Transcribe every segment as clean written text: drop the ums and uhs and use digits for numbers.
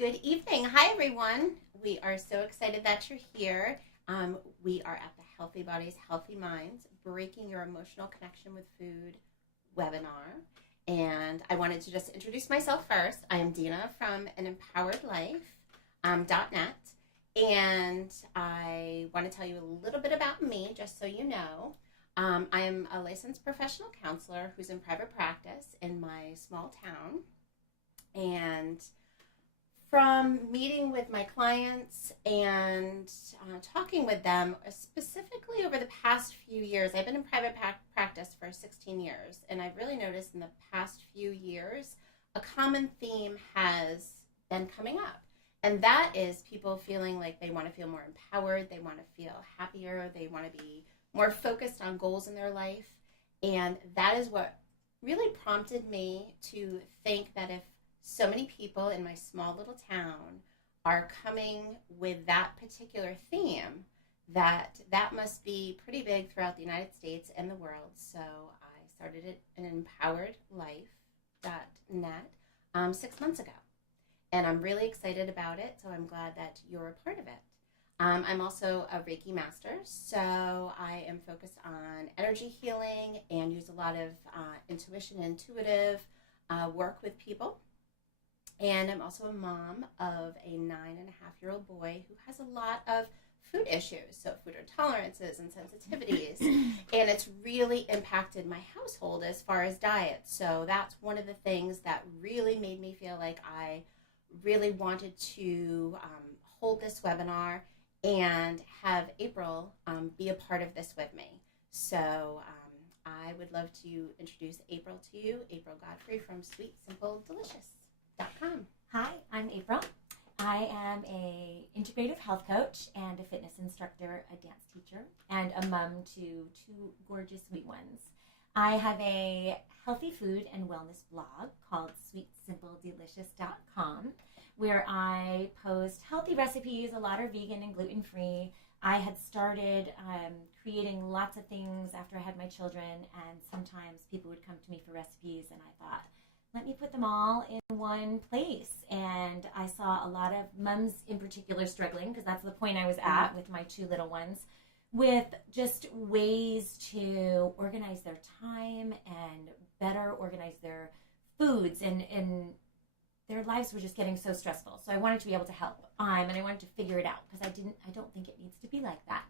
Good evening. Hi, everyone. We are so excited that you're here. We are at the Healthy Bodies, Healthy Minds, Breaking Your Emotional Connection with Food webinar. And I wanted to just introduce myself first. I am Dina from AnempoweredLife.net. And I want to tell you a little bit about me, just so you know. I am a licensed professional counselor who's in private practice in my small town. And from meeting with my clients and talking with them, specifically over the past few years, I've been in private practice for 16 years, and I've really noticed in the past few years, a common theme has been coming up, and that is people feeling like they want to feel more empowered, they want to feel happier, they want to be more focused on goals in their life, and that is what really prompted me to think that if so many people in my small little town are coming with that particular theme, that must be pretty big throughout the United States and the world. So I started it in EmpoweredLife.net 6 months ago. And I'm really excited about it, so I'm glad that you're a part of it. I'm also a Reiki master, so I am focused on energy healing and use a lot of intuitive work with people. And I'm also a mom of a 9.5-year-old boy who has a lot of food issues, so food intolerances and sensitivities. And it's really impacted my household as far as diet. So that's one of the things that really made me feel like I really wanted to hold this webinar and have April be a part of this with me. So I would love to introduce April to you, April Godfrey from Sweet Simple Delicious. Hi, I'm April. I am a integrative health coach and a fitness instructor, a dance teacher, and a mom to 2 gorgeous sweet ones. I have a healthy food and wellness blog called sweetsimpledelicious.com, where I post healthy recipes. A lot are vegan and gluten-free. I had started creating lots of things after I had my children, and sometimes people would come to me for recipes, and I thought, let me put them all in one place. And I saw a lot of moms in particular struggling, because that's the point I was at with my 2 little ones, with just ways to organize their time and better organize their foods. And their lives were just getting so stressful. So I wanted to be able to help. And I wanted to figure it out, because I don't think it needs to be like that.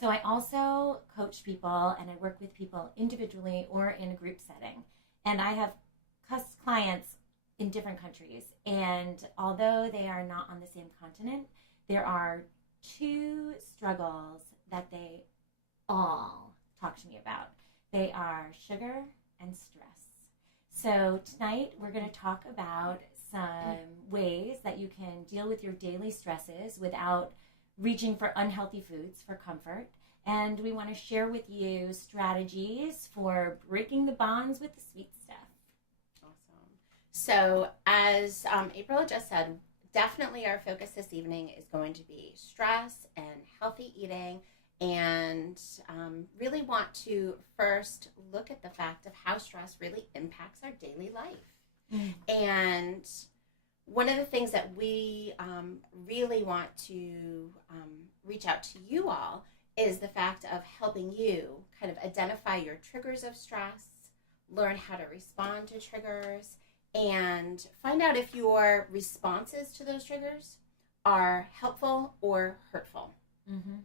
So I also coach people, and I work with people individually or in a group setting. And I have clients in different countries. And although they are not on the same continent, there are 2 struggles that they all talk to me about. They are sugar and stress. So tonight we're going to talk about some ways that you can deal with your daily stresses without reaching for unhealthy foods for comfort. And we want to share with you strategies for breaking the bonds with the sweet stuff. Awesome. So as April just said, definitely our focus this evening is going to be stress and healthy eating, and really want to first look at the fact of how stress really impacts our daily life. And one of the things that we really want to reach out to you all is the fact of helping you kind of identify your triggers of stress, learn how to respond to triggers, and find out if your responses to those triggers are helpful or hurtful. Mm-hmm.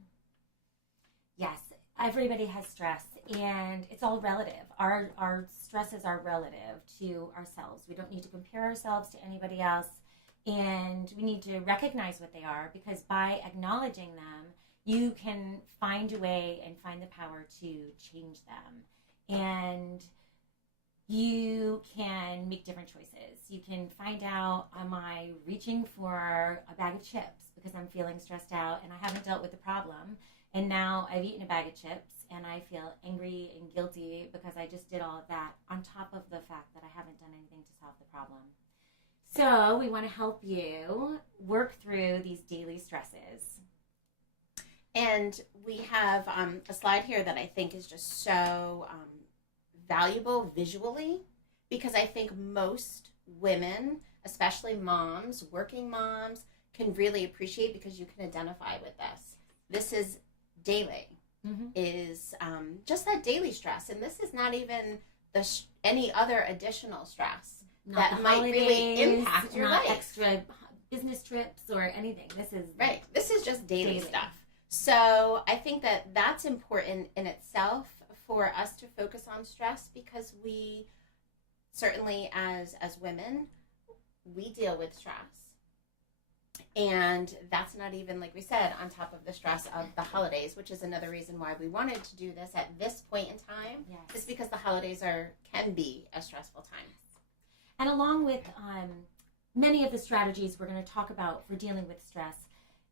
Yes, everybody has stress, and it's all relative. Our stresses are relative to ourselves. We don't need to compare ourselves to anybody else, and we need to recognize what they are, because by acknowledging them, you can find a way and find the power to change them. And you can make different choices. You can find out, am I reaching for a bag of chips because I'm feeling stressed out and I haven't dealt with the problem, and now I've eaten a bag of chips and I feel angry and guilty because I just did all of that, on top of the fact that I haven't done anything to solve the problem. So we want to help you work through these daily stresses. And we have a slide here that I think is just so valuable visually, because I think most women especially moms, working moms, can really appreciate because you can identify with this. This is daily, is just that daily stress. And this is not even any other additional stress not that might really impact your life. Extra business trips or anything. This is right. This is just daily stuff. So I think that that's important in itself for us to focus on stress, because we certainly as women, we deal with stress. And that's not even, like we said, on top of the stress of the holidays, which is another reason why we wanted to do this at this point in time. Yes. Is because the holidays can be a stressful time. And along with many of the strategies we're going to talk about for dealing with stress,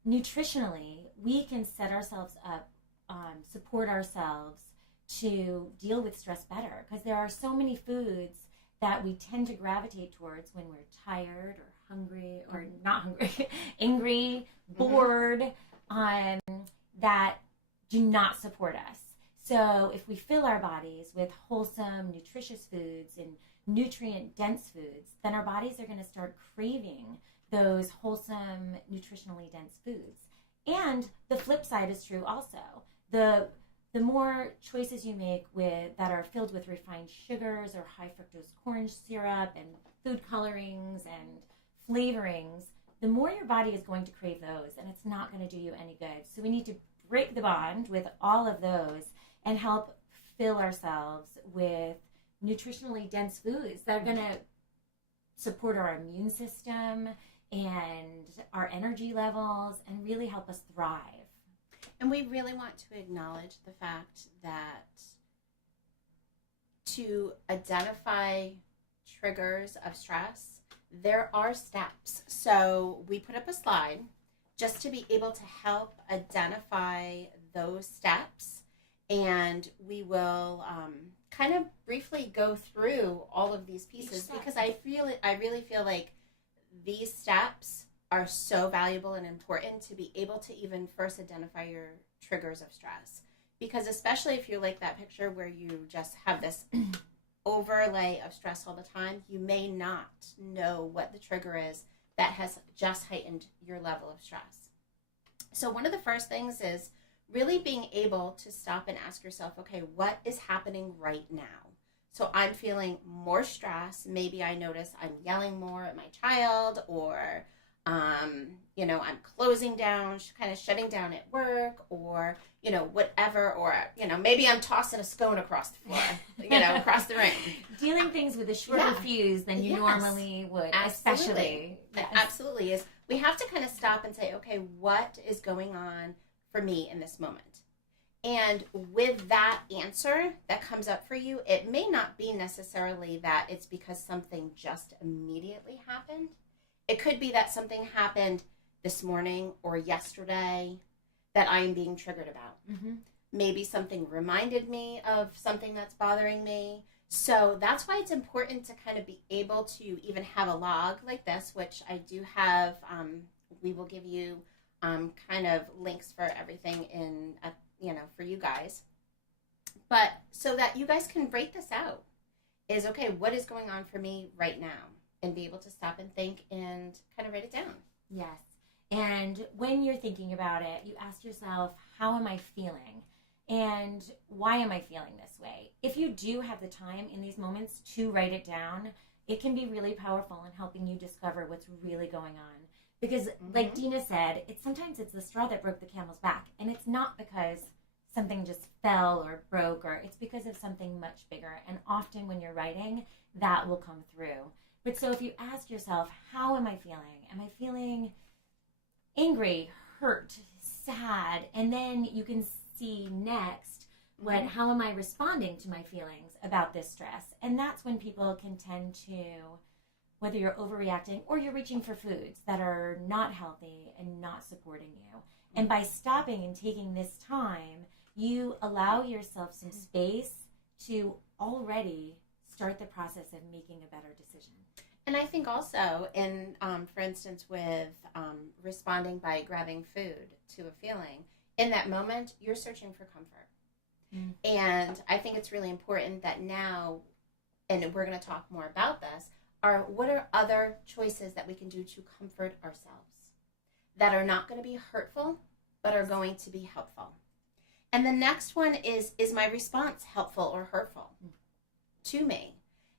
nutritionally, we can set ourselves up, support ourselves to deal with stress better, because there are so many foods that we tend to gravitate towards when we're tired or hungry or not hungry, angry, bored, that do not support us. So if we fill our bodies with wholesome, nutritious foods and nutrient-dense foods, then our bodies are going to start craving those wholesome, nutritionally dense foods. And the flip side is true also. The more choices you make that are filled with refined sugars or high fructose corn syrup and food colorings and flavorings, the more your body is going to crave those, and it's not going to do you any good. So we need to break the bond with all of those and help fill ourselves with nutritionally dense foods that are going to support our immune system and our energy levels and really help us thrive. And we really want to acknowledge the fact that to identify triggers of stress, there are steps. So we put up a slide just to be able to help identify those steps. And we will kind of briefly go through all of these pieces, because I really feel like these steps are so valuable and important to be able to even first identify your triggers of stress. Because especially if you're like that picture where you just have this overlay of stress all the time, you may not know what the trigger is that has just heightened your level of stress. So one of the first things is really being able to stop and ask yourself, okay, what is happening right now? So I'm feeling more stress. Maybe I notice I'm yelling more at my child, or I'm closing down, kind of shutting down at work, or, whatever, or, maybe I'm tossing a scone across the floor, across the room. Dealing things with a shorter fuse than you normally would, especially. Yes. Absolutely. Is we have to kind of stop and say, okay, what is going on for me in this moment? And with that answer that comes up for you, it may not be necessarily that it's because something just immediately happened. It could be that something happened this morning or yesterday that I am being triggered about. Mm-hmm. Maybe something reminded me of something that's bothering me. So that's why it's important to kind of be able to even have a log like this, which I do have. We will give you kind of links for everything for you guys. But so that you guys can break this out is, okay, what is going on for me right now? And be able to stop and think and kind of write it down. Yes. And when you're thinking about it, you ask yourself, how am I feeling? And why am I feeling this way? If you do have the time in these moments to write it down, it can be really powerful in helping you discover what's really going on. Because like Dina said, sometimes it's the straw that broke the camel's back. And it's not because something just fell or broke, or it's because of something much bigger. And often when you're writing, that will come through. But so if you ask yourself, how am I feeling? Am I feeling angry, hurt, sad? And then you can see next, how am I responding to my feelings about this stress? And that's when people can tend to, whether you're overreacting or you're reaching for foods that are not healthy and not supporting you. And by stopping and taking this time, you allow yourself some space to already start the process of making a better decision. And I think also for instance, with responding by grabbing food to a feeling, in that moment, you're searching for comfort. And I think it's really important that now, and we're going to talk more about this, are what are other choices that we can do to comfort ourselves that are not going to be hurtful, but are going to be helpful. And the next one is my response helpful or hurtful to me?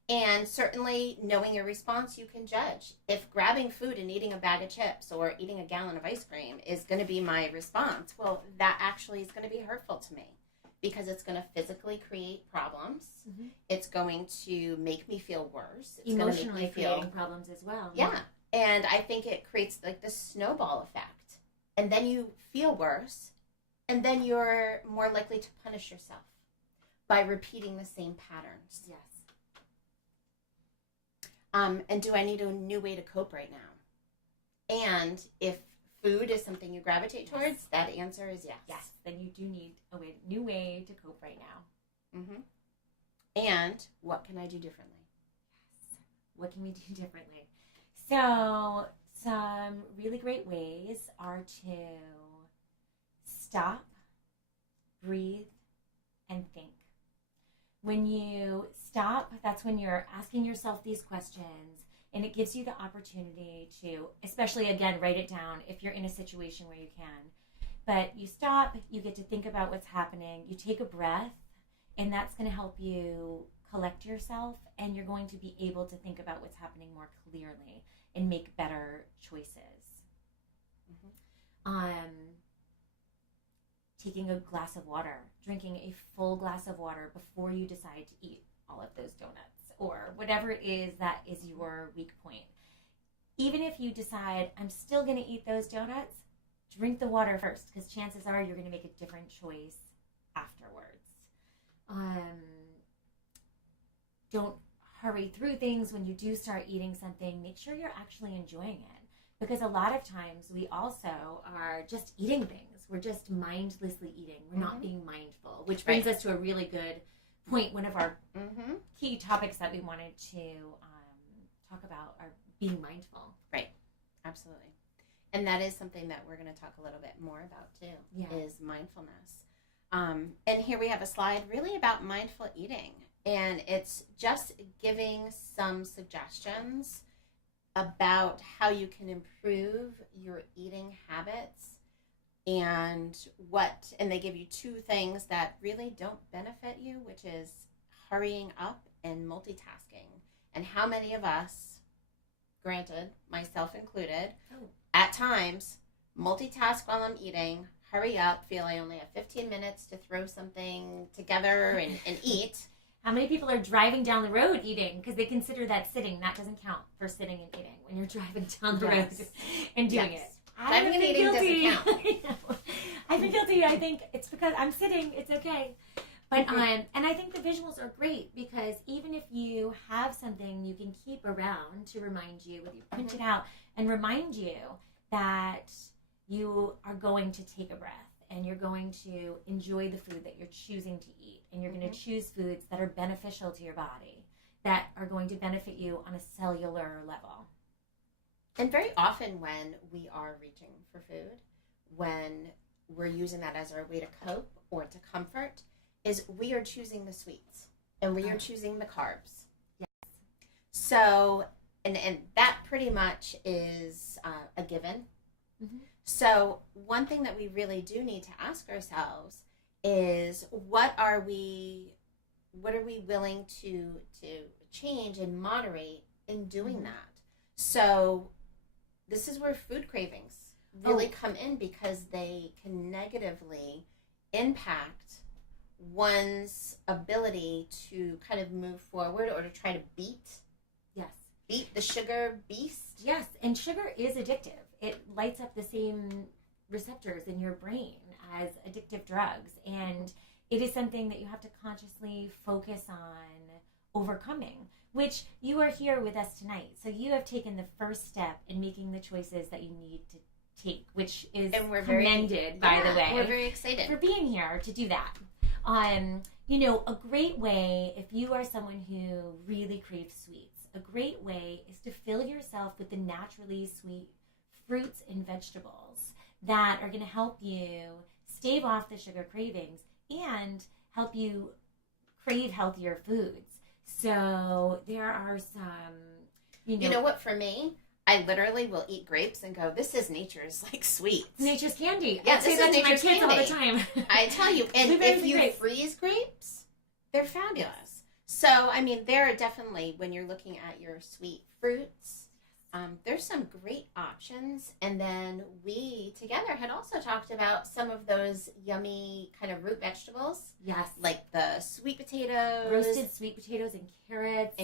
And certainly knowing your response, you can judge. If grabbing food and eating a bag of chips or eating a gallon of ice cream is going to be my response, well, that actually is going to be hurtful to me because it's going to physically create problems. Mm-hmm. It's going to make me feel worse. It's emotionally creating problems as well. Yeah. And I think it creates like this snowball effect. And then you feel worse. And then you're more likely to punish yourself by repeating the same patterns. Yes. And do I need a new way to cope right now? And if food is something you gravitate towards, that answer is yes. Yes, then you do need a new way to cope right now. Mm-hmm. And what can I do differently? Yes. What can we do differently? So some really great ways are to stop, breathe, and think. When you stop, that's when you're asking yourself these questions, and it gives you the opportunity to, especially again, write it down if you're in a situation where you can. But you stop, you get to think about what's happening, you take a breath, and that's going to help you collect yourself, and you're going to be able to think about what's happening more clearly and make better choices. Mm-hmm. Taking a glass of water, drinking a full glass of water before you decide to eat all of those donuts or whatever it is that is your weak point. Even if you decide, I'm still going to eat those donuts, drink the water first because chances are you're going to make a different choice afterwards. Don't hurry through things when you do start eating something. Make sure you're actually enjoying it. Because a lot of times we also are just eating things. We're just mindlessly eating. We're not being mindful, which brings us to a really good point. One of our key topics that we wanted to talk about are being mindful. Right. Absolutely. And that is something that we're going to talk a little bit more about too, is mindfulness. And here we have a slide really about mindful eating. And it's just giving some suggestions about how you can improve your eating habits and they give you two things that really don't benefit you, which is hurrying up and multitasking. And how many of us, granted, myself included, at times multitask while I'm eating, hurry up, feel I only have 15 minutes to throw something together and eat. How many people are driving down the road eating because they consider that sitting? That doesn't count for sitting and eating when you're driving down the road and doing it. Driving and eating doesn't count. I've been guilty. I think it's because I'm sitting. It's okay. But and I think the visuals are great because even if you have something you can keep around to remind you, whether you print it out and remind you that you are going to take a breath. And you're going to enjoy the food that you're choosing to eat. And you're going to choose foods that are beneficial to your body, that are going to benefit you on a cellular level. And very often when we are reaching for food, when we're using that as our way to cope or to comfort, is we are choosing the sweets. And we are choosing the carbs. Yes. So, and that pretty much is a given. Mm-hmm. So one thing that we really do need to ask ourselves is what are we willing to change and moderate in doing that? So this is where food cravings really come in because they can negatively impact one's ability to kind of move forward or to try to beat the sugar beast. Yes, and sugar is addictive. It lights up the same receptors in your brain as addictive drugs. And it is something that you have to consciously focus on overcoming, which you are here with us tonight. So you have taken the first step in making the choices that you need to take, which is commended, by the way. We're very excited for being here to do that. A great way, if you are someone who really craves sweets, a great way is to fill yourself with the naturally sweet fruits and vegetables that are going to help you stave off the sugar cravings and help you crave healthier foods. So there are some You know what, for me, I literally will eat grapes and go, this is nature's like sweets. Nature's candy. Yeah, I say that to my kids all the time. I tell you, and if you freeze grapes, they're fabulous. So, I mean, there are definitely, when you're looking at your sweet fruits, there's some great options. And then we together had also talked about some of those yummy kind of root vegetables. Yes. Like the sweet potatoes. Roasted sweet potatoes and carrots.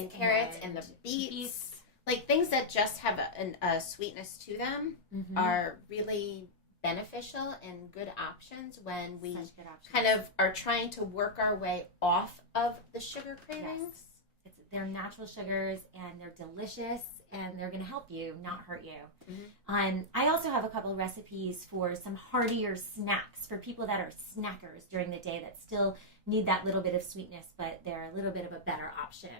And the beets. Like things that just have a sweetness to them are really beneficial and good options when we kind of are trying to work our way off of the sugar cravings. Yes. They're natural sugars and they're delicious and they're going to help you, not hurt you. I also have a couple of recipes for some heartier snacks for people that are snackers during the day that still need that little bit of sweetness, but they're a little bit of a better option.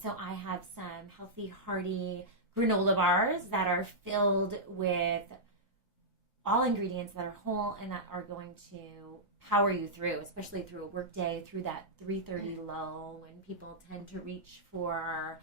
So I have some healthy, hearty granola bars that are filled with all ingredients that are whole and that are going to power you through, especially through a work day, through that 3:30 lull when people tend to reach for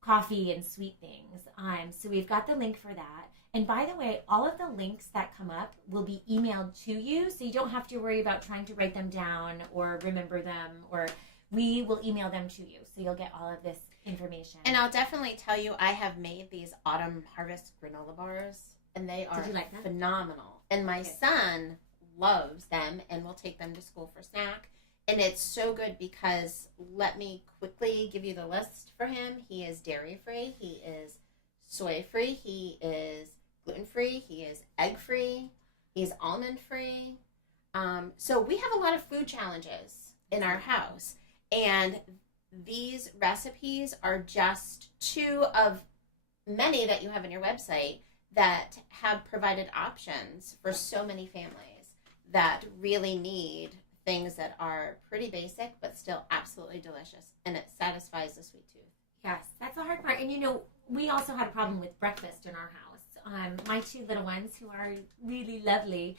coffee and sweet things. So we've got the link for that. And by the way, all of the links that come up will be emailed to you, so you don't have to worry about trying to write them down or remember them, or we will email them to you, so you'll get all of this information. And I'll definitely tell you, I have made these autumn harvest granola bars, and they are phenomenal. And my son loves them and will take them to school for snack. And it's so good because, let me quickly give you the list for him. He is dairy-free, he is soy-free, he is gluten-free, he is egg-free, he's almond-free. So we have a lot of food challenges in our house. And these recipes are just two of many that you have on your website that have provided options for so many families that really need things that are pretty basic but still absolutely delicious, and it satisfies the sweet tooth. Yes, that's the hard part. And we also had a problem with breakfast in our house. My two little ones, who are really lovely,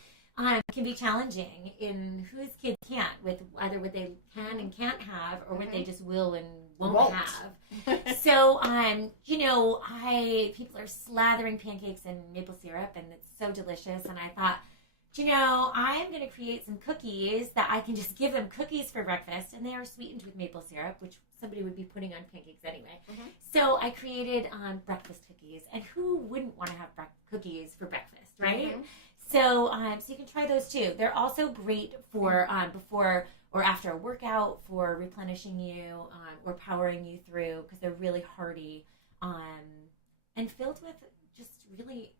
can be challenging in whose kids can't, with either what they can and can't have or what they just will and won't have. So, people are slathering pancakes in maple syrup, and it's so delicious. And I thought, I'm going to create some cookies that I can just give them cookies for breakfast, and they are sweetened with maple syrup, which somebody would be putting on pancakes anyway. So I created breakfast cookies, and who wouldn't want to have cookies for breakfast, right? So you can try those too. They're also great for before or after a workout, for replenishing you or powering you through, because they're really hearty and filled with just really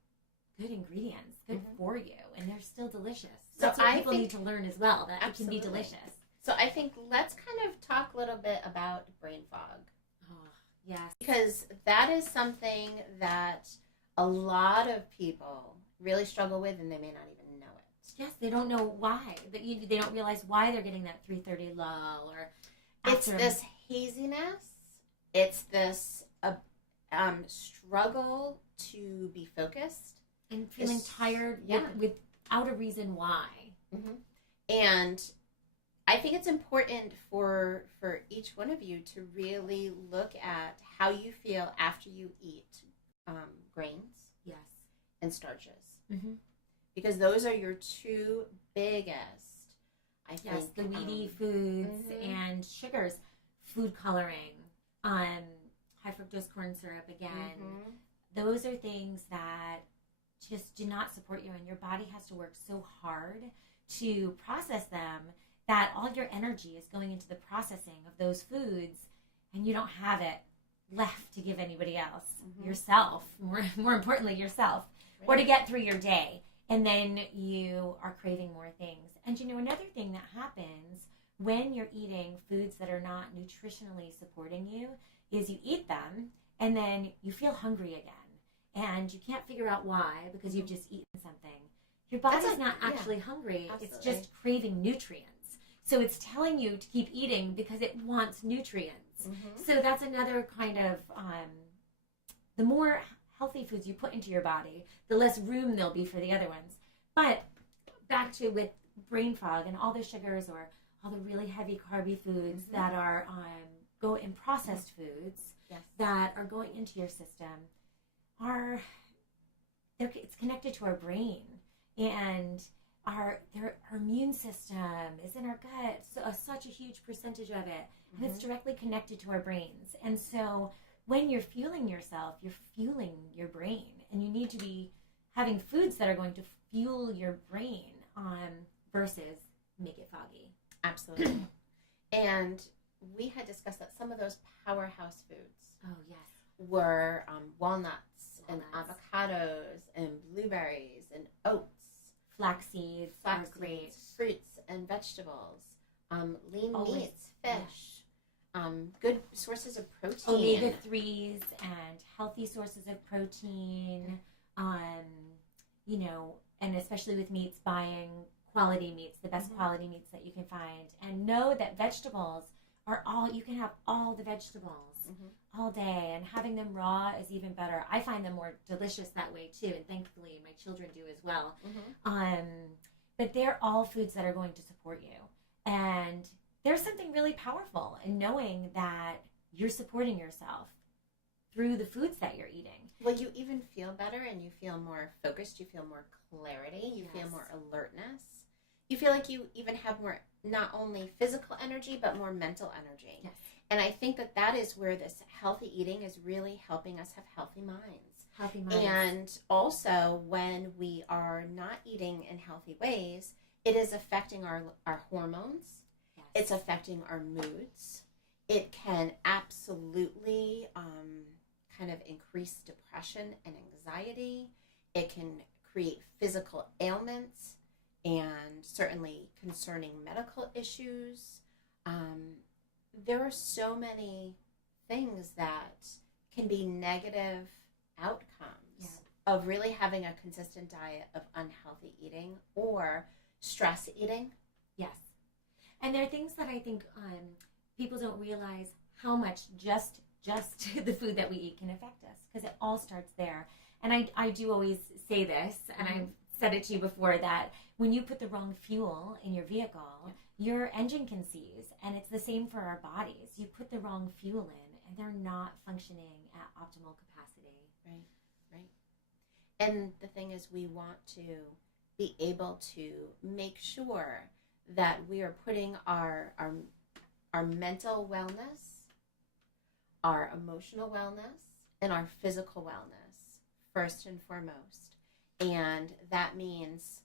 good ingredients, good for you, and they're still delicious. So that's what people need to learn as well, that it can be delicious. So I think let's kind of talk a little bit about brain fog. Oh, yes. Because that is something that a lot of people really struggle with, and they may not even know it. Yes, they don't know why. They don't realize why they're getting that 3:30 lull, or it's this haziness. It's this struggle to be focused and feeling tired without a reason why. And I think it's important for each one of you to really look at how you feel after you eat grains, and starches, because those are your two biggest, I think. Yes, the weedy foods and sugars, food coloring, high fructose corn syrup again. Those are things that just do not support you, and your body has to work so hard to process them that all your energy is going into the processing of those foods, and you don't have it left to give anybody else, yourself, more importantly yourself, or to get through your day. And then you are craving more things. And another thing that happens when you're eating foods that are not nutritionally supporting you is you eat them and then you feel hungry again, and you can't figure out why, because you've just eaten something. Your body's not actually hungry. It's just craving nutrients. So it's telling you to keep eating because it wants nutrients. So that's another kind of, the more healthy foods you put into your body, the less room there'll be for the other ones. But back to with brain fog and all the sugars or all the really heavy carby foods that are go in processed foods that are going into your system it's connected to our brain, and our immune system is in our gut, so such a huge percentage of it, and it's directly connected to our brains. And so when you're fueling yourself, you're fueling your brain, and you need to be having foods that are going to fuel your brain versus make it foggy. Absolutely. And we had discussed that some of those powerhouse foods were walnuts and avocados and blueberries and oats. Flax seeds, fruits and vegetables, lean meats, fish, good sources of protein. Omega-3s and healthy sources of protein, and especially with meats, buying quality meats, the best quality meats that you can find. And know that vegetables you can have all the vegetables all day, and having them raw is even better. I find them more delicious that way too, and thankfully my children do as well. But they're all foods that are going to support you, and there's something really powerful in knowing that you're supporting yourself through the foods that you're eating. Well, you even feel better, and you feel more focused, you feel more clarity, you feel more alertness. You feel like you even have more, not only physical energy, but more mental energy. Yes. And I think that is where this healthy eating is really helping us have healthy minds. Healthy minds. And also, when we are not eating in healthy ways, it is affecting our hormones. Yes. It's affecting our moods. It can absolutely kind of increase depression and anxiety. It can create physical ailments, and certainly concerning medical issues. There are so many things that can be negative outcomes of really having a consistent diet of unhealthy eating or stress eating. Yes. And there are things that I think people don't realize how much just the food that we eat can affect us, because it all starts there. And I do always say this, and I've said it to you before, that when you put the wrong fuel in your vehicle, your engine can seize, and it's the same for our bodies. You put the wrong fuel in, and they're not functioning at optimal capacity. Right. And the thing is, we want to be able to make sure that we are putting our mental wellness, our emotional wellness, and our physical wellness first and foremost. And that means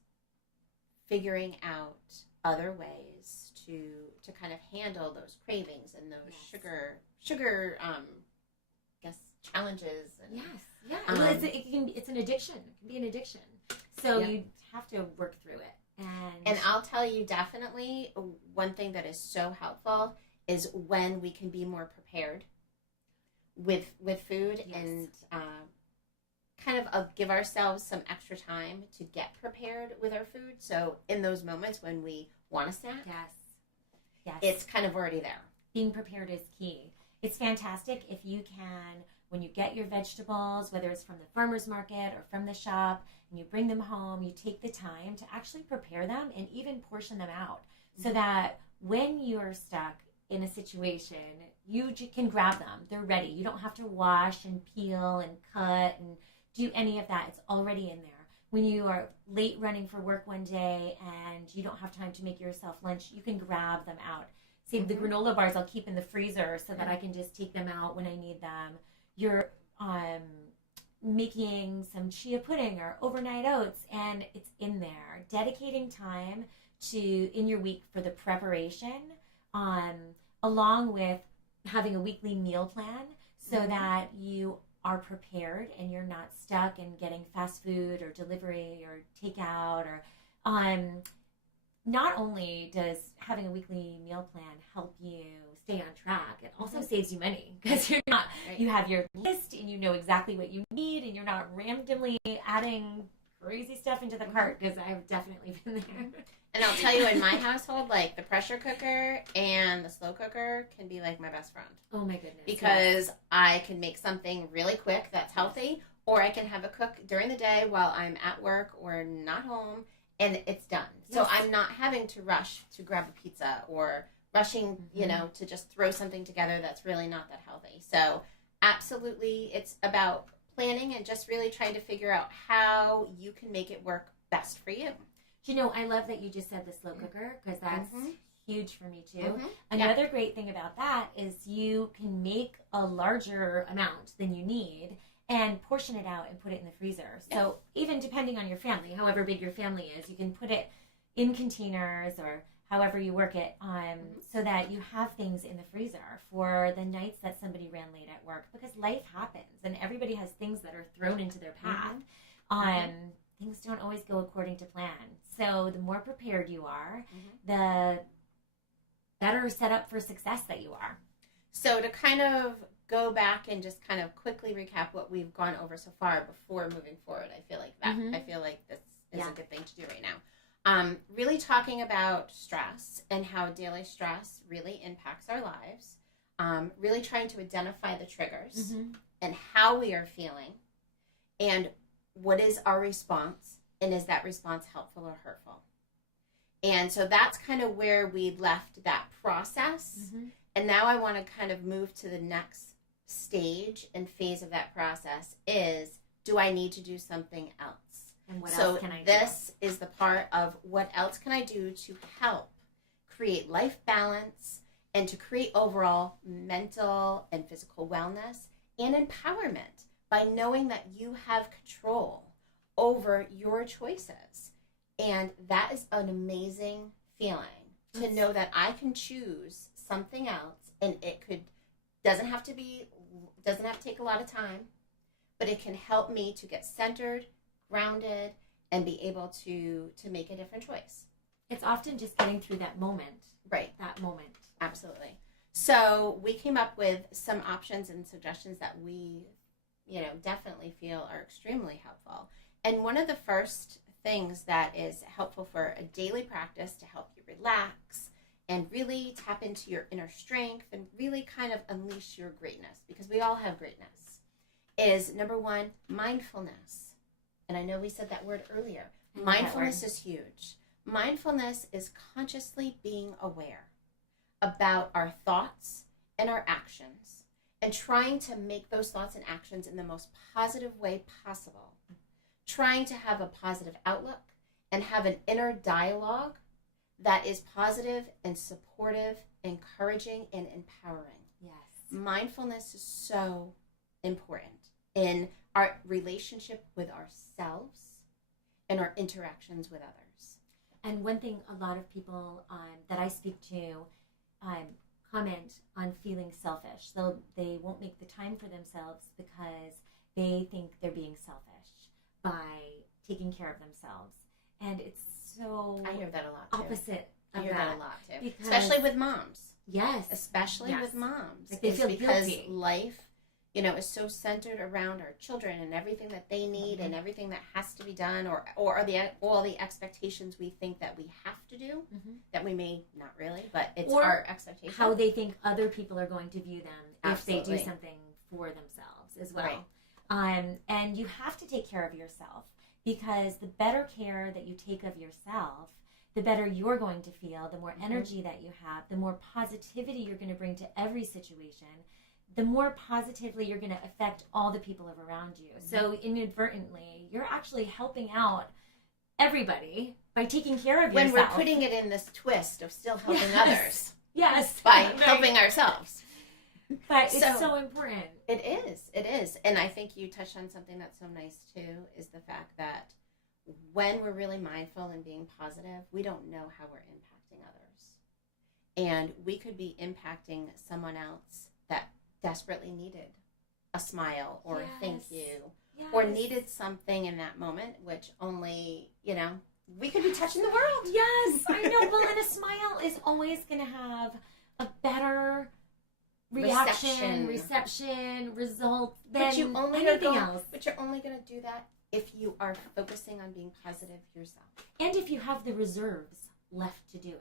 figuring out other ways to kind of handle those cravings and those sugar challenges. And, it's an addiction. It can be an addiction. So you have to work through it. And I'll tell you, definitely one thing that is so helpful is when we can be more prepared with food and kind of give ourselves some extra time to get prepared with our food. So in those moments when we want a snack, it's kind of already there. Being prepared is key. It's fantastic if you can, when you get your vegetables, whether it's from the farmer's market or from the shop, and you bring them home, you take the time to actually prepare them and even portion them out, so that when you're stuck in a situation, you can grab them. They're ready. You don't have to wash and peel and cut and do any of that. It's already in there. When you are late running for work one day and you don't have time to make yourself lunch, you can grab them out. See, the granola bars I'll keep in the freezer so that I can just take them out when I need them. You're making some chia pudding or overnight oats, and it's in there. Dedicating time in your week for the preparation, along with having a weekly meal plan so that you are prepared and you're not stuck in getting fast food or delivery or takeout. Or not only does having a weekly meal plan help you stay on track, it also saves you money, because you have your list and you know exactly what you need, and you're not randomly adding crazy stuff into the cart, because I've definitely been there. And I'll tell you, in my household, like, the pressure cooker and the slow cooker can be like my best friend. Oh my goodness. Because I can make something really quick that's healthy, or I can have a cook during the day while I'm at work or not home, and it's done. Yes. So I'm not having to rush to grab a pizza or rushing, you know, to just throw something together that's really not that healthy. So absolutely, it's about planning and just really trying to figure out how you can make it work best for you. You know, I love that you just said the slow cooker, because that's huge for me too. Mm-hmm. Another great thing about that is you can make a larger amount than you need and portion it out and put it in the freezer. So even depending on your family, however big your family is, you can put it in containers or however you work it, so that you have things in the freezer for the nights that somebody ran late at work, because life happens and everybody has things that are thrown into their path. Things don't always go according to plan. So the more prepared you are, the better set up for success that you are. So to kind of go back and just kind of quickly recap what we've gone over so far before moving forward, I feel like this is a good thing to do right now. Really talking about stress and how daily stress really impacts our lives. Really trying to identify the triggers and how we are feeling and what is our response, and is that response helpful or hurtful? And so that's kind of where we left that process. And now I want to kind of move to the next stage and phase of that process is, do I need to do something else? And what else can I do? This is the part of what else can I do to help create life balance and to create overall mental and physical wellness and empowerment by knowing that you have control over your choices. And that is an amazing feeling to know that I can choose something else, and it doesn't have to take a lot of time, but it can help me to get centered, grounded, and be able to make a different choice. It's often just getting through that moment. Right. That moment. Absolutely. So we came up with some options and suggestions that we, definitely feel are extremely helpful. And one of the first things that is helpful for a daily practice to help you relax and really tap into your inner strength and really kind of unleash your greatness, because we all have greatness, is number one, mindfulness. And I know we said that word earlier. Mindfulness is huge. Mindfulness is consciously being aware about our thoughts and our actions and trying to make those thoughts and actions in the most positive way possible. Trying to have a positive outlook and have an inner dialogue that is positive and supportive, encouraging, and empowering. Yes. Mindfulness is so important in our relationship with ourselves and our interactions with others. And one thing a lot of people that I speak to comment on feeling selfish. So they won't make the time for themselves because they think they're being selfish by taking care of themselves. And it's so I hear that a lot too. Opposite I of hear that. that a lot too. Especially with moms. Yes. Especially with moms. Like they feel because guilty. Life, is so centered around our children and everything that they need and everything that has to be done, or all the expectations we think that we have to do, that we may not really, but it's our expectation. How they think other people are going to view them Absolutely. if they do something for themselves as well. Right. And you have to take care of yourself, because the better care that you take of yourself, the better you're going to feel, the more energy that you have, the more positivity you're going to bring to every situation, the more positively you're going to affect all the people around you. So inadvertently, you're actually helping out everybody by taking care of yourself. When we're putting it in this twist of still helping others. Yes. By helping ourselves. But it's so important. It is. And I think you touched on something that's so nice too, is the fact that when we're really mindful and being positive, we don't know how we're impacting others. And we could be impacting someone else that desperately needed a smile or a thank you, or needed something in that moment, which only, we could be touching the world. Yes, I know. Well, and a smile is always going to have a better reception, result than anything else. But you're only going to do that if you are focusing on being positive yourself. And if you have the reserves left to do it.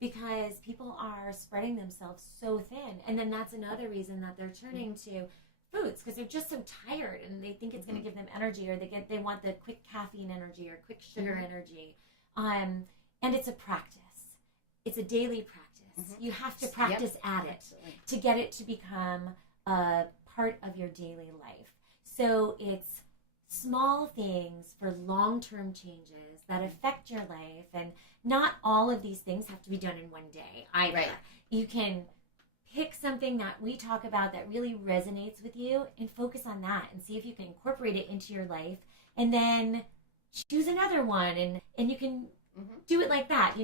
Because people are spreading themselves so thin. And then that's another reason that they're turning to foods, because they're just so tired and they think it's going to give them energy, or they want the quick caffeine energy or quick sugar energy. And it's a practice. it's a daily practice. You have to practice at it to get it to become a part of your daily life. So it's small things for long-term changes that affect your life, and not all of these things have to be done in one day either. Right. You can pick something that we talk about that really resonates with you and focus on that and see if you can incorporate it into your life, and then choose another one, and you can do it like that,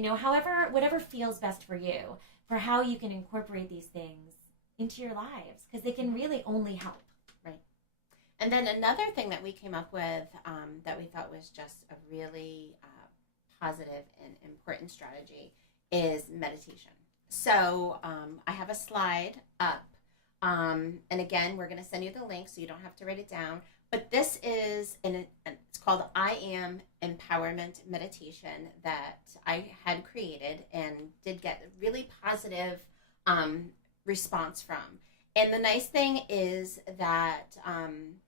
whatever feels best for you, for how you can incorporate these things into your lives, because they can really only help. Right. And then another thing that we came up with that we thought was just a really positive and important strategy is meditation. So I have a slide up, and again, we're going to send you the link so you don't have to write it down. But this is, it's called I Am Empowerment Meditation that I had created and did get a really positive response from. And the nice thing is that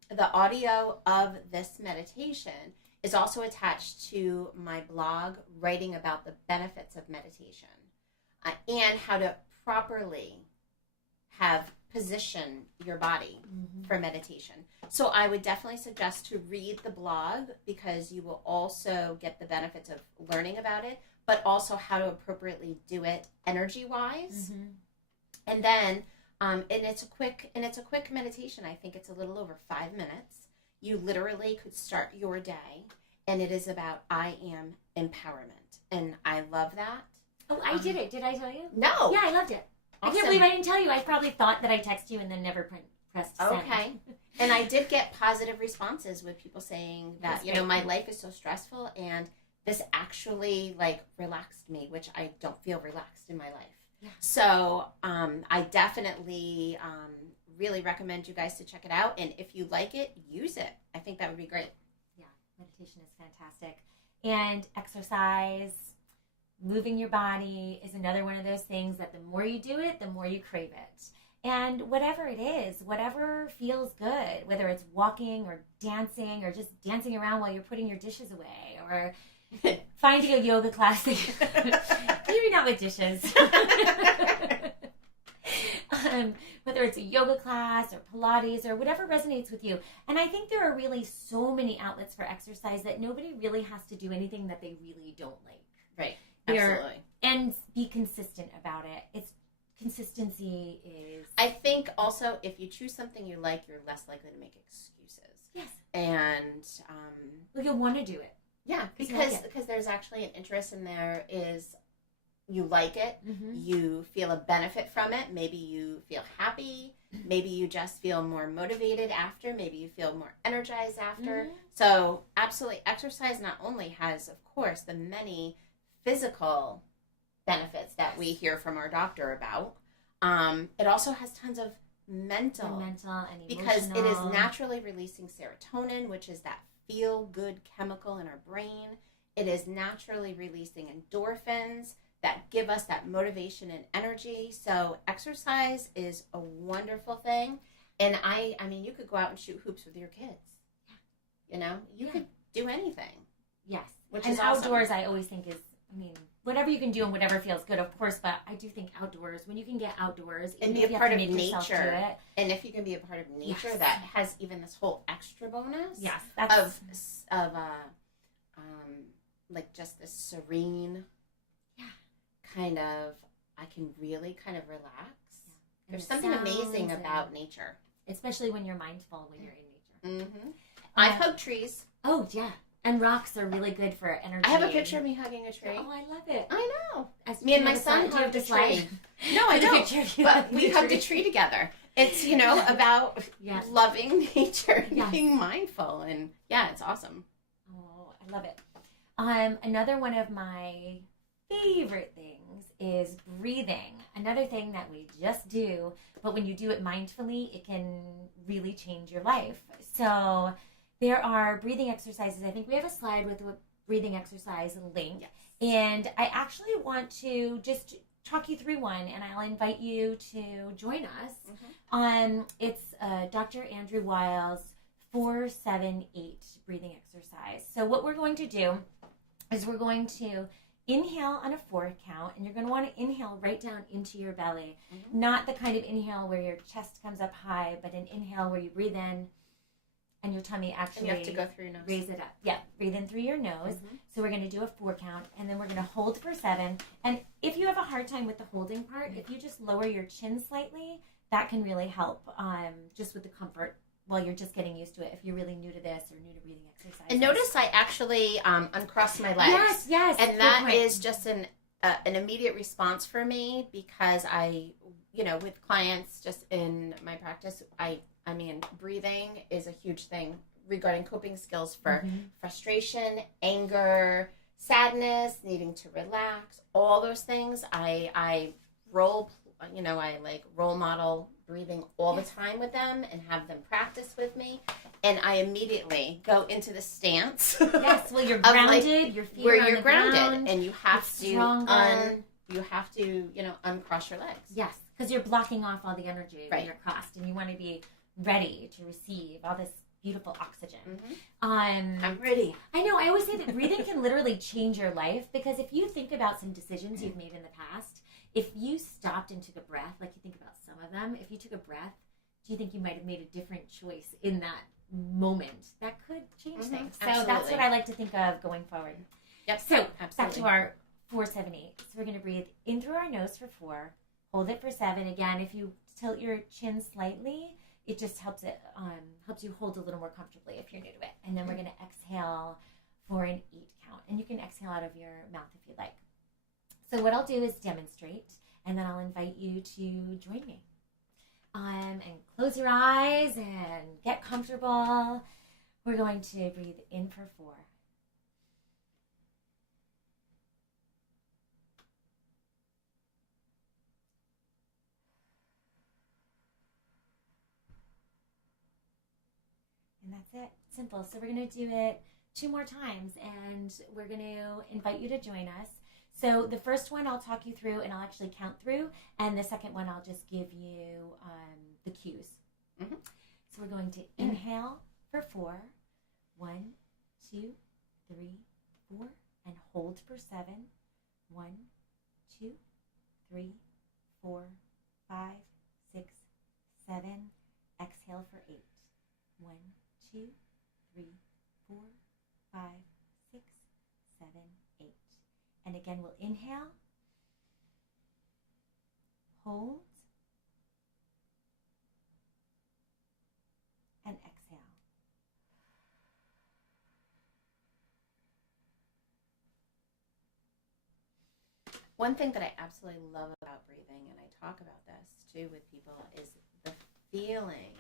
the audio of this meditation is also attached to my blog, writing about the benefits of meditation and how to properly position your body for meditation. So I would definitely suggest to read the blog, because you will also get the benefits of learning about it, but also how to appropriately do it energy-wise. And then, and it's a quick meditation. I think it's a little over 5 minutes. You literally could start your day, and it is about I am empowerment, and I love that. Oh, I did it. Did I tell you? No. Yeah, I loved it. Awesome. I can't believe I didn't tell you. I probably thought that I texted you and then never pressed send. Okay. And I did get positive responses with people saying that, my life is so stressful, and this actually relaxed me, which I don't feel relaxed in my life. Yeah. So I definitely really recommend you guys to check it out. And if you like it, use it. I think that would be great. Yeah, meditation is fantastic. And exercise, moving your body is another one of those things that the more you do it, the more you crave it. And whatever it is, whatever feels good, whether it's walking or dancing or just dancing around while you're putting your dishes away, or finding a yoga class. Maybe not with dishes. Whether it's a yoga class or Pilates or whatever resonates with you. And I think there are really so many outlets for exercise that nobody really has to do anything that they really don't like. Right. Absolutely. And be consistent about it. Consistency is... I think also if you choose something you like, you're less likely to make excuses. Yes. And... well, you'll want to do it. Yeah, because there's actually an interest in there is you like it, you feel a benefit from it, maybe you feel happy, maybe you just feel more motivated after, maybe you feel more energized after. So absolutely, exercise not only has, of course, the many physical benefits that we hear from our doctor about, it also has tons of mental and emotional. Because it is naturally releasing serotonin, which is that feel-good chemical in our brain. It is naturally releasing endorphins that give us that motivation and energy. So exercise is a wonderful thing. And I mean, you could go out and shoot hoops with your kids. You could do anything. Yes. Which is awesome. Outdoors, I always think is, whatever you can do and whatever feels good, of course, but I do think outdoors, when you can get outdoors and be a part of nature, and if you can be a part of nature, that has even this whole extra bonus of just this serene kind of, I can really kind of relax. There's something amazing about nature, especially when you're mindful, when you're in nature. I've hugged trees. Oh yeah. And rocks are really good for energy. I have a picture of me hugging a tree. Oh, I love it. I know. Me and my son hugged a tree. No, I don't. But we hugged a tree together. It's, about loving nature, and being mindful. And it's awesome. Oh, I love it. Another one of my favorite things is breathing. Another thing that we just do, but when you do it mindfully, it can really change your life. So... there are breathing exercises. I think we have a slide with a breathing exercise link. Yes. And I actually want to just talk you through one, and I'll invite you to join us. It's Dr. Andrew Weil's 4-7-8 breathing exercise. So what we're going to do is we're going to inhale on a 4 count, and you're going to want to inhale right down into your belly. Not the kind of inhale where your chest comes up high, but an inhale where you breathe in and your tummy actually... And you have to go through your nose. Raise it up. Yeah, breathe in through your nose. So we're going to do a 4 count, and then we're going to hold for 7. And if you have a hard time with the holding part, if you just lower your chin slightly, that can really help just with the comfort while you're just getting used to it, if you're really new to this or new to breathing exercises. And notice I actually uncrossed my legs. Yes. And that is just an immediate response for me, because I, with clients just in my practice, I mean, breathing is a huge thing regarding coping skills for frustration, anger, sadness, needing to relax, all those things. I role model breathing all the time with them and have them practice with me, and I immediately go into the stance. Yes, well, you're grounded. Your feet where are on you're the grounded, ground, and you have to uncross your legs. Yes, because you're blocking off all the energy when Right. you're crossed, and you want to be ready to receive all this beautiful oxygen. I'm ready. I know. I always say that breathing can literally change your life, because if you think about some decisions you've made in the past, if you stopped and took a breath, like you think about some of them, if you took a breath, do you think you might have made a different choice in that moment? That could change things. So that's what I like to think of going forward. Yep. So back to our 4, 7, 8. So we're going to breathe in through our nose for 4, hold it for 7. Again, if you tilt your chin slightly, it just helps you hold a little more comfortably if you're new to it. And then we're going to exhale for an 8 count. And you can exhale out of your mouth if you like. So what I'll do is demonstrate, and then I'll invite you to join me. And close your eyes and get comfortable. We're going to breathe in for 4. And that's it. Simple. So we're going to do it 2 more times, and we're going to invite you to join us. So the first one I'll talk you through, and I'll actually count through, and the second one I'll just give you the cues. So we're going to inhale for 4, 1, 2, 3, 4, and hold for 7, 1, 2, 3, 4, 5, 6, 7. Exhale for 8, 1, 2, 3, 4, 5, 6, 7, 8. And again, we'll inhale, hold, and exhale. One thing that I absolutely love about breathing, and I talk about this too with people, is the feeling,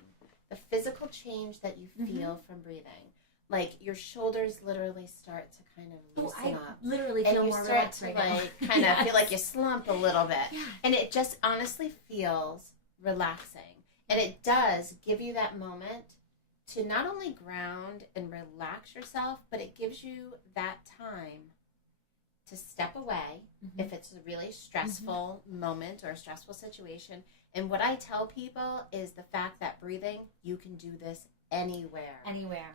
the physical change that you feel from breathing. Like your shoulders literally start to kind of loosen up. Literally feel more relaxed right now. And you start to kind of feel like you slump a little bit. Yeah. And it just honestly feels relaxing. And it does give you that moment to not only ground and relax yourself, but it gives you that time to step away if it's a really stressful moment or a stressful situation. And what I tell people is the fact that breathing, you can do this anywhere.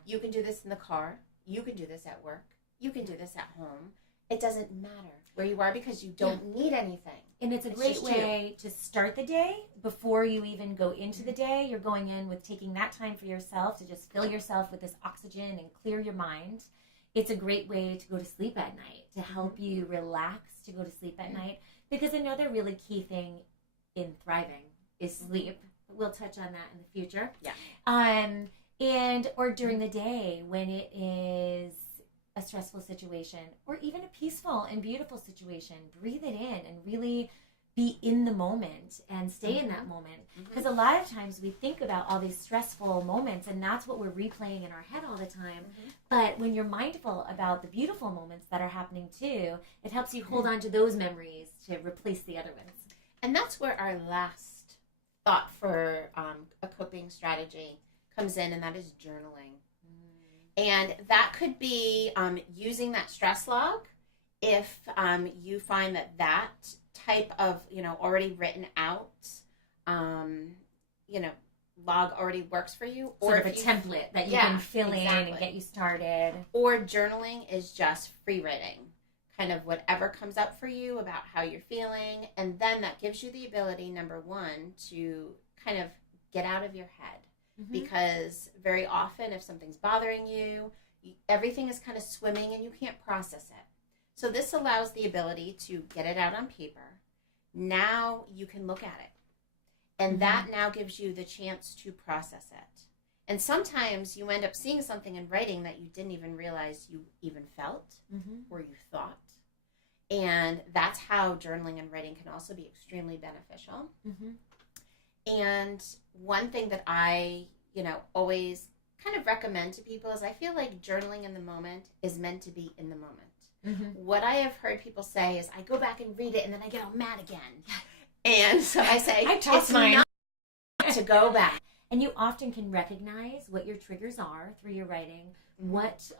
You can do this in the car. You can do this at work. You can do this at home. It doesn't matter where you are, because you don't need anything. And it's a great way to start the day before you even go into the day. You're going in with taking that time for yourself to just fill yourself with this oxygen and clear your mind. It's a great way to go to sleep at night, to help you relax, to go to sleep at night. Because another really key thing in thriving is sleep. We'll touch on that in the future. Yeah. Or during the day when it is a stressful situation, or even a peaceful and beautiful situation, breathe it in and really be in the moment and stay in that moment. Because a lot of times we think about all these stressful moments, and that's what we're replaying in our head all the time. But when you're mindful about the beautiful moments that are happening too, it helps you hold on to those memories to replace the other ones. And that's where our last thought for a coping strategy comes in, and that is journaling. And that could be using that stress log if you find that type of, already written out, log already works for you. Or if a template that you can fill in and get you started. Or journaling is just free writing, kind of whatever comes up for you about how you're feeling. And then that gives you the ability, number one, to kind of get out of your head. Mm-hmm. Because very often if something's bothering you, everything is kind of swimming and you can't process it. So this allows the ability to get it out on paper. Now you can look at it. And mm-hmm. that now gives you the chance to process it. And sometimes you end up seeing something in writing that you didn't even realize you even felt mm-hmm. or you thought. And that's how journaling and writing can also be extremely beneficial. Mm-hmm. And one thing that I, always kind of recommend to people is I feel like journaling in the moment is meant to be in the moment. Mm-hmm. What I have heard people say is I go back and read it and then I get all mad again. And so I say, it's not to go back. And you often can recognize what your triggers are through your writing, what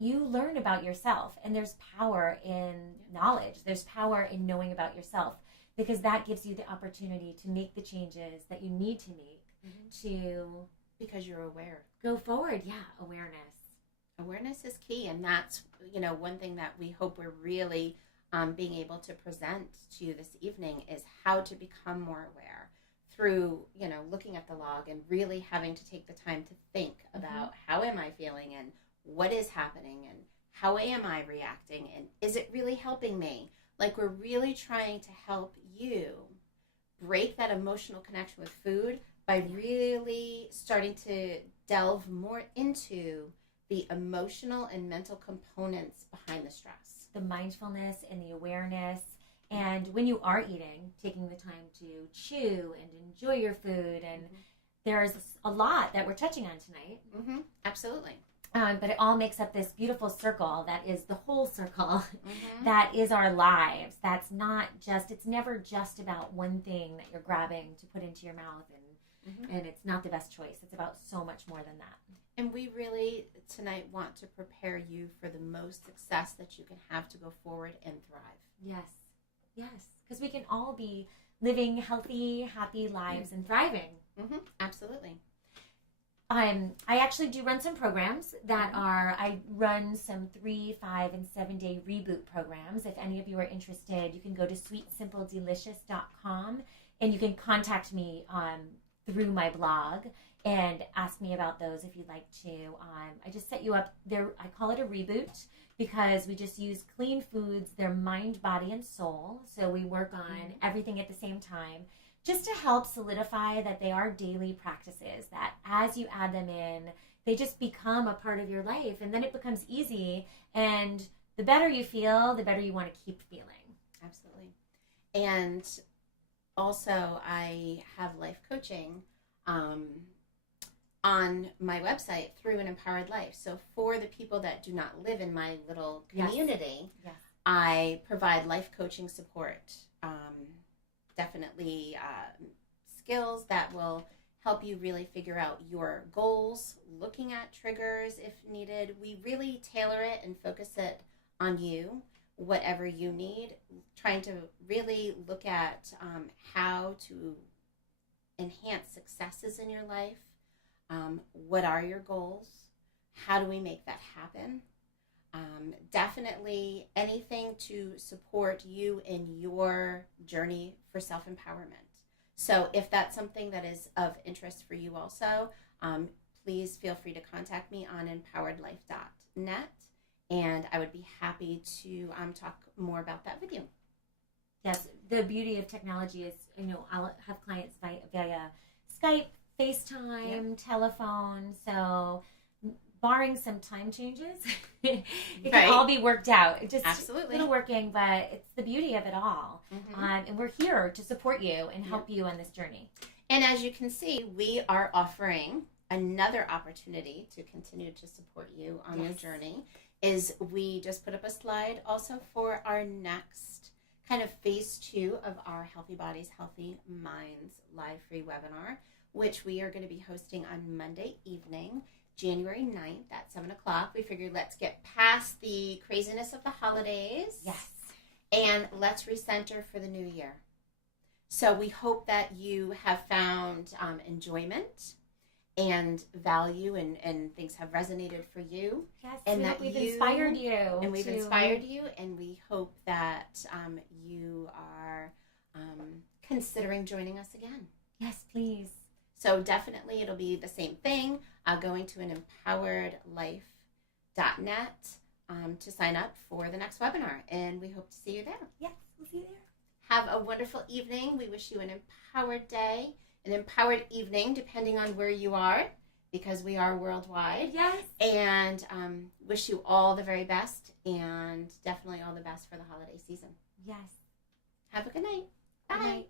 you learn about yourself. And there's power in knowledge. There's power in knowing about yourself, because that gives you the opportunity to make the changes that you need to make because you're aware. Go forward. Yeah, awareness. Awareness is key. And that's, one thing that we hope we're really being able to present to you this evening is how to become more aware through, looking at the log and really having to take the time to think about how am I feeling and what is happening and how am I reacting and is it really helping me? Like we're really trying to help you break that emotional connection with food by really starting to delve more into the emotional and mental components behind the stress. The mindfulness and the awareness. And when you are eating, taking the time to chew and enjoy your food. And there's a lot that we're touching on tonight. Mm-hmm. Absolutely. But it all makes up this beautiful circle that is the whole circle that is our lives. That's not just, it's never just about one thing that you're grabbing to put into your mouth and it's not the best choice. It's about so much more than that. And we really tonight want to prepare you for the most success that you can have to go forward and thrive. Yes, because we can all be living healthy, happy lives and thriving. Absolutely. I actually do run some programs that I run some 3, 5, and 7 day reboot programs. If any of you are interested, you can go to sweetsimpledelicious.com and you can contact me through my blog and ask me about those if you'd like to. I just set you up there. I call it a reboot because we just use clean foods, their mind, body, and soul. So we work on everything at the same time, just to help solidify that they are daily practices, that as you add them in, they just become a part of your life. And then it becomes easy. And the better you feel, the better you want to keep feeling. Absolutely. And also, I have life coaching on my website through An Empowered Life. So for the people that do not live in my little community, I provide life coaching support. Definitely skills that will help you really figure out your goals, looking at triggers if needed. We really tailor it and focus it on you, whatever you need, trying to really look at how to enhance successes in your life. What are your goals? How do we make that happen? Definitely anything to support you in your journey for self-empowerment. So if that's something that is of interest for you also, please feel free to contact me on empoweredlife.net, and I would be happy to talk more about that with you. Yes, the beauty of technology is, I'll have clients via Skype, FaceTime, telephone, so barring some time changes, it can all be worked out. It just Absolutely. Little working, but it's the beauty of it all. And we're here to support you and help you on this journey. And as you can see, we are offering another opportunity to continue to support you on your journey. Is we just put up a slide also for our next kind of phase 2 of our Healthy Bodies, Healthy Minds live free webinar, which we are going to be hosting on Monday evening, January 9th at 7 o'clock. We figured let's get past the craziness of the holidays. Yes. And let's recenter for the new year. So we hope that you have found enjoyment and value and things have resonated for you. Yes, and we that hope we've you, inspired you. And we've inspired you, and we hope that you are considering joining us again. Yes, please. So definitely it'll be the same thing, going to an empoweredlife.net to sign up for the next webinar, and we hope to see you there. Yes, we'll see you there. Have a wonderful evening. We wish you an empowered day, an empowered evening, depending on where you are, because we are worldwide. Yes. And wish you all the very best, and definitely all the best for the holiday season. Yes. Have a good night. Bye. Good night.